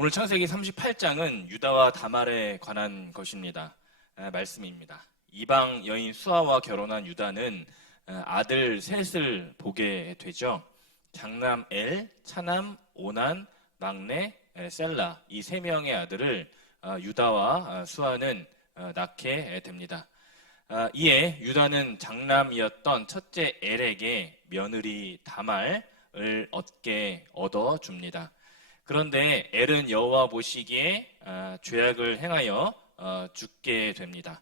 오늘 창세기 38장은 유다와 다말에 관한 것입니다. 말씀입니다. 이방 여인 수아와 결혼한 유다는 아들 셋을 보게 되죠. 장남 엘, 차남 오난, 막내 셀라, 이 세 명의 아들을 유다와 수아는 낳게 됩니다. 이에 유다는 장남이었던 첫째 엘에게 며느리 다말을 얻어줍니다. 그런데 엘은 여호와 보시기에 죄악을 행하여 죽게 됩니다.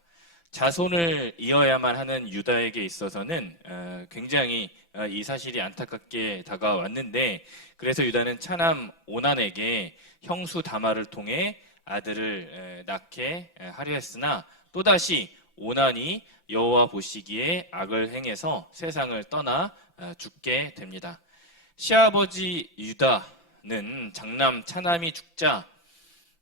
자손을 이어야만 하는 유다에게 있어서는 굉장히 이 사실이 안타깝게 다가왔는데, 그래서 유다는 차남 오난에게 형수 다말을 통해 아들을 낳게 하려 했으나 또다시 오난이 여호와 보시기에 악을 행해서 세상을 떠나 죽게 됩니다. 시아버지 유다는 장남 차남이 죽자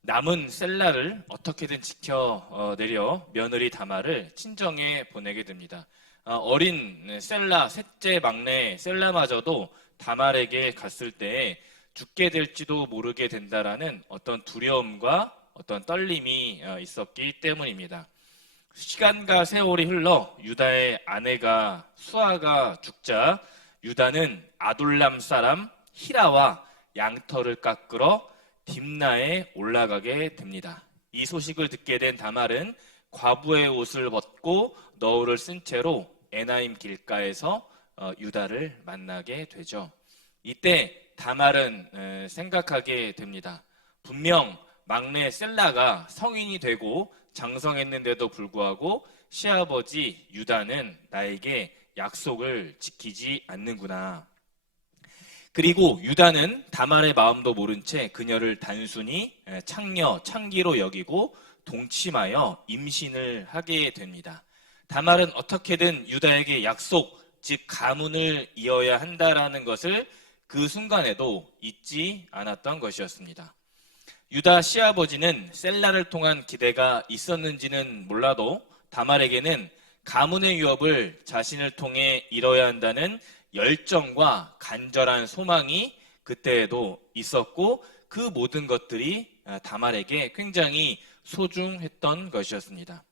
남은 셀라를 어떻게든 지켜내려 며느리 다말을 친정에 보내게 됩니다. 어린 셀라, 셋째 막내 셀라마저도 다말에게 갔을 때 죽게 될지도 모르게 된다라는 어떤 두려움과 어떤 떨림이 있었기 때문입니다. 시간과 세월이 흘러 유다의 아내가 수아가 죽자 유다는 아둘람 사람 히라와 양털을 깎으러 딥나에 올라가게 됩니다. 이 소식을 듣게 된 다말은 과부의 옷을 벗고 너울을 쓴 채로 에나임 길가에서 유다를 만나게 되죠. 이때 다말은 생각하게 됩니다. 분명 막내 셀라가 성인이 되고 장성했는데도 불구하고 시아버지 유다는 나에게 약속을 지키지 않는구나. 그리고 유다는 다말의 마음도 모른 채 그녀를 단순히 창기로 여기고 동침하여 임신을 하게 됩니다. 다말은 어떻게든 유다에게 약속, 즉 가문을 이어야 한다라는 것을 그 순간에도 잊지 않았던 것이었습니다. 유다 시아버지는 셀라를 통한 기대가 있었는지는 몰라도 다말에게는 가문의 유업을 자신을 통해 이뤄야 한다는 열정과 간절한 소망이 그때에도 있었고, 그 모든 것들이 다말에게 굉장히 소중했던 것이었습니다.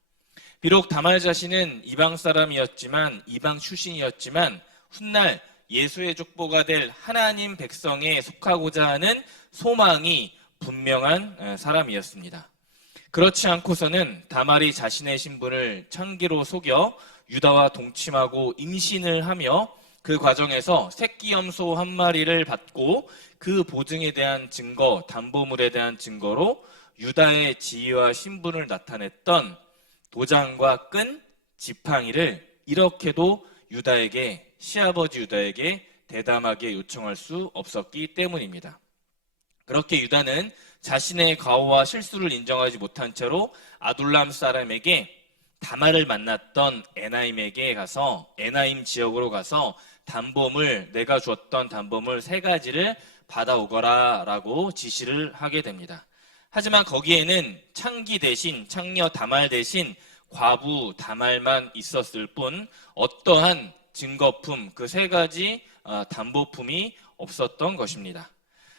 비록 다말 자신은 이방 사람이었지만, 이방 출신이었지만 훗날 예수의 족보가 될 하나님 백성에 속하고자 하는 소망이 분명한 사람이었습니다. 그렇지 않고서는 다말이 자신의 신분을 창기로 속여 유다와 동침하고 임신을 하며 그 과정에서 새끼 염소 한 마리를 받고 그 보증에 대한 증거, 담보물에 대한 증거로 유다의 지위와 신분을 나타냈던 도장과 끈, 지팡이를 이렇게도 시아버지 유다에게 대담하게 요청할 수 없었기 때문입니다. 그렇게 유다는 자신의 과오와 실수를 인정하지 못한 채로 아둘람 사람에게 다말을 만났던 에나임 지역으로 가서 내가 주었던 담보물 3가지를 받아오거라 라고 지시를 하게 됩니다. 하지만 거기에는 창녀 다말 대신 과부 다말만 있었을 뿐 어떠한 증거품, 그 3가지 담보품이 없었던 것입니다.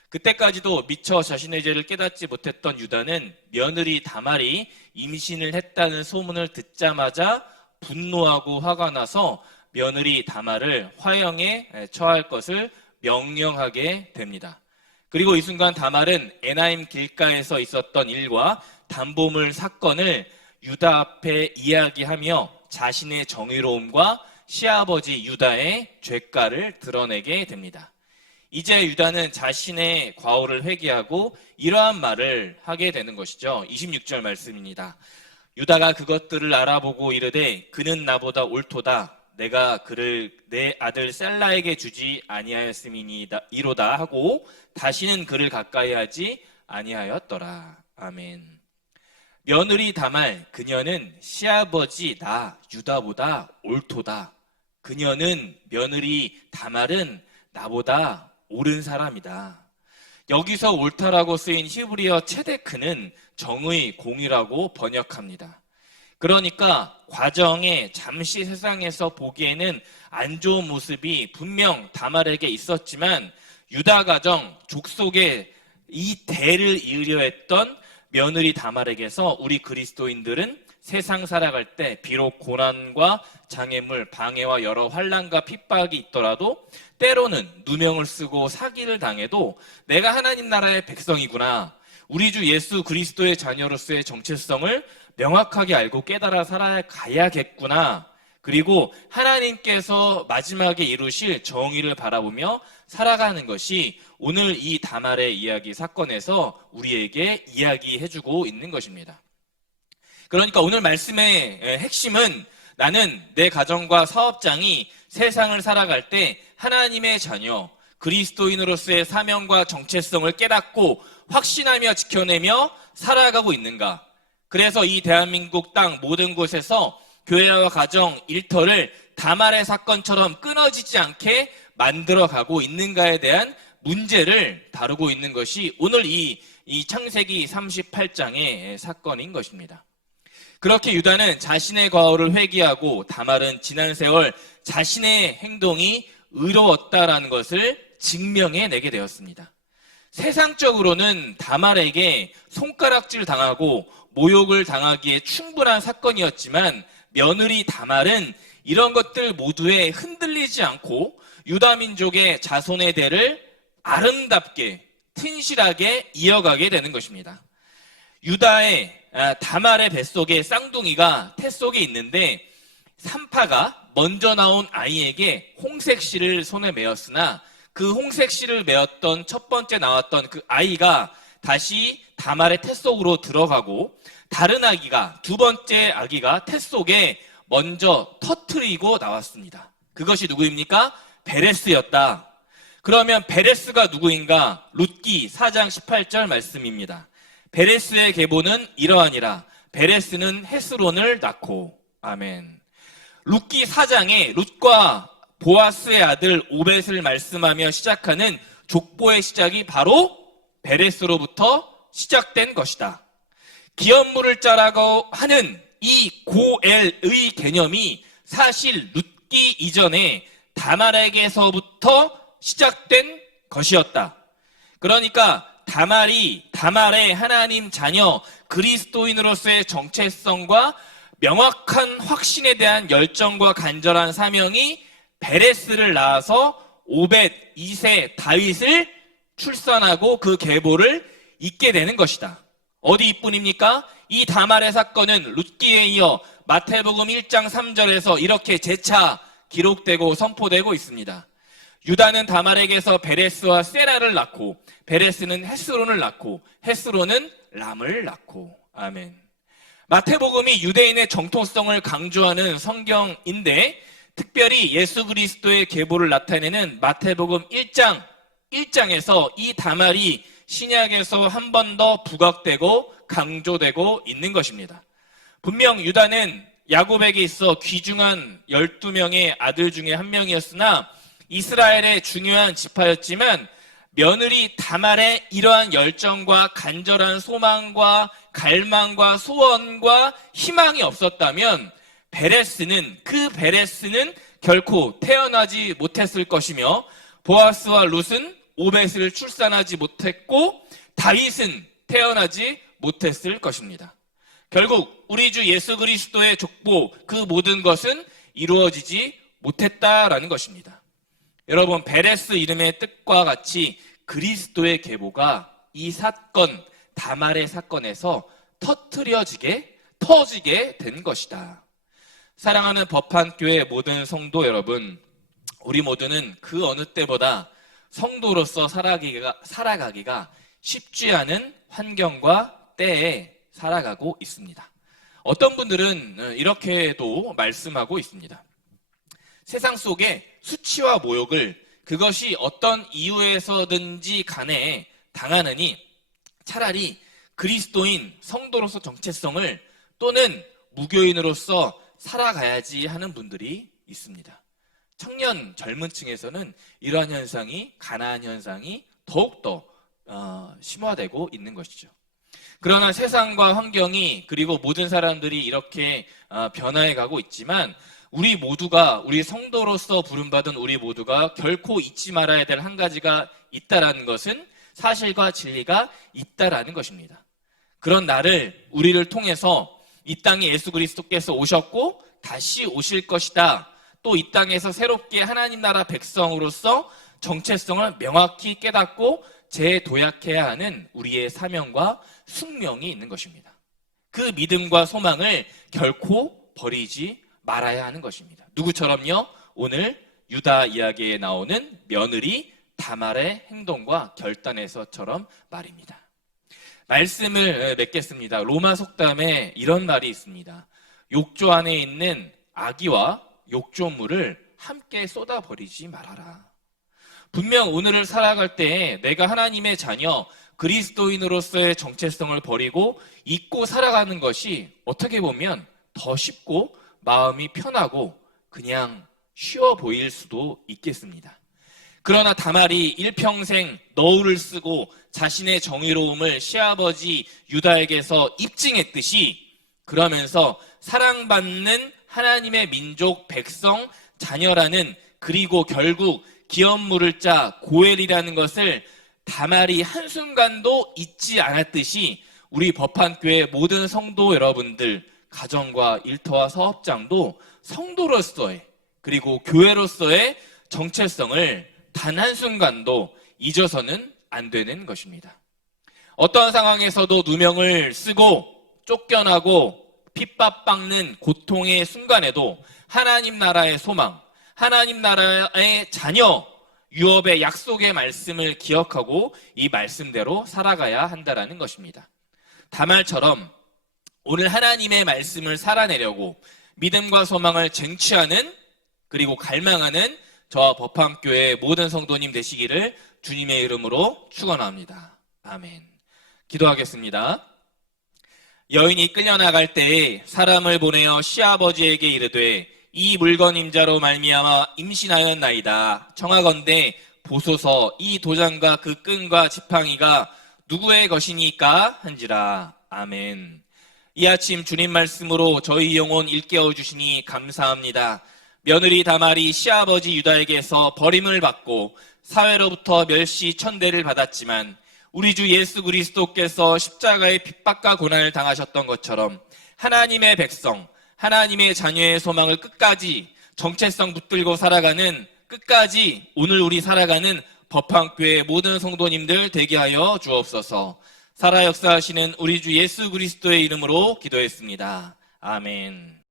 그때까지도 미처 자신의 죄를 깨닫지 못했던 유다는 며느리 다말이 임신을 했다는 소문을 듣자마자 분노하고 화가 나서 며느리 다말을 화형에 처할 것을 명령하게 됩니다. 그리고 이 순간 다말은 에나임 길가에서 있었던 일과 담보물 사건을 유다 앞에 이야기하며 자신의 정의로움과 시아버지 유다의 죄가를 드러내게 됩니다. 이제 유다는 자신의 과오를 회개하고 이러한 말을 하게 되는 것이죠. 26절 말씀입니다. 유다가 그것들을 알아보고 이르되 그는 나보다 옳도다. 내가 그를 내 아들 셀라에게 주지 아니하였음이니이로다 하고 다시는 그를 가까이 하지 아니하였더라. 아멘. 며느리 다말, 그녀는 시아버지 나 유다보다 옳도다. 그녀는 며느리 다말은 나보다 옳은 사람이다. 여기서 옳다라고 쓰인 히브리어 체데크는 정의, 공의라고 번역합니다. 그러니까 과정에 잠시 세상에서 보기에는 안 좋은 모습이 분명 다말에게 있었지만 유다 가정, 족속의 이 대를 이으려 했던 며느리 다말에게서 우리 그리스도인들은 세상 살아갈 때 비록 고난과 장애물, 방해와 여러 환난과 핍박이 있더라도 때로는 누명을 쓰고 사기를 당해도 내가 하나님 나라의 백성이구나, 우리 주 예수 그리스도의 자녀로서의 정체성을 명확하게 알고 깨달아 살아가야겠구나, 그리고 하나님께서 마지막에 이루실 정의를 바라보며 살아가는 것이 오늘 이 다말의 이야기 사건에서 우리에게 이야기해주고 있는 것입니다. 그러니까 오늘 말씀의 핵심은 나는 내 가정과 사업장이 세상을 살아갈 때 하나님의 자녀, 그리스도인으로서의 사명과 정체성을 깨닫고 확신하며 지켜내며 살아가고 있는가. 그래서 이 대한민국 땅 모든 곳에서 교회와 가정, 일터를 다말의 사건처럼 끊어지지 않게 만들어가고 있는가에 대한 문제를 다루고 있는 것이 오늘 이 창세기 38장의 사건인 것입니다. 그렇게 유다는 자신의 과오를 회개하고 다말은 지난 세월 자신의 행동이 의로웠다라는 것을 증명해내게 되었습니다. 세상적으로는 다말에게 손가락질 당하고 모욕을 당하기에 충분한 사건이었지만 며느리 다말은 이런 것들 모두에 흔들리지 않고 유다 민족의 자손의 대를 아름답게 튼실하게 이어가게 되는 것입니다. 유다의 다말의 뱃속에 쌍둥이가 태 속에 있는데 산파가 먼저 나온 아이에게 홍색 실을 손에 메었으나 그 홍색 실을 메었던 첫 번째 나왔던 그 아이가 다시 다말의 태 속으로 들어가고 다른 아기가, 두 번째 아기가 태 속에 먼저 터트리고 나왔습니다. 그것이 누구입니까? 베레스였다. 그러면 베레스가 누구인가? 룻기 4장 18절 말씀입니다. 베레스의 계보는 이러하니라. 베레스는 헤스론을 낳고. 아멘. 룻기 4장에 룻과 보아스의 아들 오벳을 말씀하며 시작하는 족보의 시작이 바로 베레스로부터 시작된 것이다. 기업물을 짜라고 하는 이 고엘의 개념이 사실 룻기 이전에 다말에게서부터 시작된 것이었다. 그러니까 다말의 하나님 자녀 그리스도인으로서의 정체성과 명확한 확신에 대한 열정과 간절한 사명이 베레스를 낳아서 오벳 2세 다윗을 출산하고 그 계보를 잇게 되는 것이다. 어디뿐입니까? 이 다말의 사건은 룻기에 이어 마태복음 1장 3절에서 이렇게 재차 기록되고 선포되고 있습니다. 유다는 다말에게서 베레스와 세라를 낳고 베레스는 헤스론을 낳고 헤스론은 람을 낳고. 아멘. 마태복음이 유대인의 정통성을 강조하는 성경인데 특별히 예수 그리스도의 계보를 나타내는 마태복음 1장에서 이 다말이 신약에서 한 번 더 부각되고 강조되고 있는 것입니다. 분명 유다는 야곱에게 있어 귀중한 12명의 아들 중에 한 명이었으나 이스라엘의 중요한 지파였지만 며느리 다말의 이러한 열정과 간절한 소망과 갈망과 소원과 희망이 없었다면 베레스는 결코 태어나지 못했을 것이며 보아스와 룻은 오벳을 출산하지 못했고 다윗은 태어나지 못했을 것입니다. 결국 우리 주 예수 그리스도의 족보 그 모든 것은 이루어지지 못했다라는 것입니다. 여러분, 베레스 이름의 뜻과 같이 그리스도의 계보가 이 사건, 다말의 사건에서 터지게 된 것이다. 사랑하는 법한교회 모든 성도 여러분, 우리 모두는 그 어느 때보다 성도로서 살아가기가 쉽지 않은 환경과 때에 살아가고 있습니다. 어떤 분들은 이렇게도 말씀하고 있습니다. 세상 속에 수치와 모욕을 그것이 어떤 이유에서든지 간에 당하느니 차라리 그리스도인 성도로서 정체성을 또는 무교인으로서 살아가야지 하는 분들이 있습니다. 청년 젊은 층에서는 이러한 현상이, 가난한 현상이 더욱더 심화되고 있는 것이죠. 그러나 세상과 환경이 그리고 모든 사람들이 이렇게 변화해가고 있지만 우리 성도로서 부름받은 우리 모두가 결코 잊지 말아야 될 한 가지가 있다라는 것은 사실과 진리가 있다라는 것입니다. 그런 나를 우리를 통해서 이 땅에 예수 그리스도께서 오셨고 다시 오실 것이다. 또 이 땅에서 새롭게 하나님 나라 백성으로서 정체성을 명확히 깨닫고 재도약해야 하는 우리의 사명과 숙명이 있는 것입니다. 그 믿음과 소망을 결코 버리지 말아야 하는 것입니다. 누구처럼요? 오늘 유다 이야기에 나오는 며느리 다말의 행동과 결단에서처럼 말입니다. 말씀을 맺겠습니다. 로마 속담에 이런 말이 있습니다. 욕조 안에 있는 아기와 욕조물을 함께 쏟아버리지 말아라. 분명 오늘을 살아갈 때에 내가 하나님의 자녀, 그리스도인으로서의 정체성을 버리고 잊고 살아가는 것이 어떻게 보면 더 쉽고 마음이 편하고 그냥 쉬워 보일 수도 있겠습니다. 그러나 다말이 일평생 너울을 쓰고 자신의 정의로움을 시아버지 유다에게서 입증했듯이 그러면서 사랑받는 하나님의 민족 백성 자녀라는 그리고 결국 기업 물을 자 고엘이라는 것을 다말이 한순간도 잊지 않았듯이 우리 법한교회 모든 성도 여러분들 가정과 일터와 사업장도 성도로서의 그리고 교회로서의 정체성을 단 한순간도 잊어서는 안 되는 것입니다. 어떠한 상황에서도 누명을 쓰고 쫓겨나고 핍박받는 고통의 순간에도 하나님 나라의 소망, 하나님 나라의 자녀, 유업의 약속의 말씀을 기억하고 이 말씀대로 살아가야 한다는 것입니다. 다말처럼 오늘 하나님의 말씀을 살아내려고 믿음과 소망을 쟁취하는 그리고 갈망하는 저와 법함교회 모든 성도님 되시기를 주님의 이름으로 축원합니다. 아멘. 기도하겠습니다. 여인이 끌려나갈 때에 사람을 보내어 시아버지에게 이르되 이 물건 임자로 말미암아 임신하였나이다. 청하건대 보소서 이 도장과 그 끈과 지팡이가 누구의 것이니까 한지라. 아멘. 이 아침 주님 말씀으로 저희 영혼 일깨워 주시니 감사합니다. 며느리 다말이 시아버지 유다에게서 버림을 받고 사회로부터 멸시 천대를 받았지만 우리 주 예수 그리스도께서 십자가의 핍박과 고난을 당하셨던 것처럼 하나님의 백성, 하나님의 자녀의 소망을 끝까지 정체성 붙들고 살아가는 끝까지 오늘 우리 살아가는 법한교회 모든 성도님들 되게 하여 주옵소서. 살아 역사하시는 우리 주 예수 그리스도의 이름으로 기도했습니다. 아멘.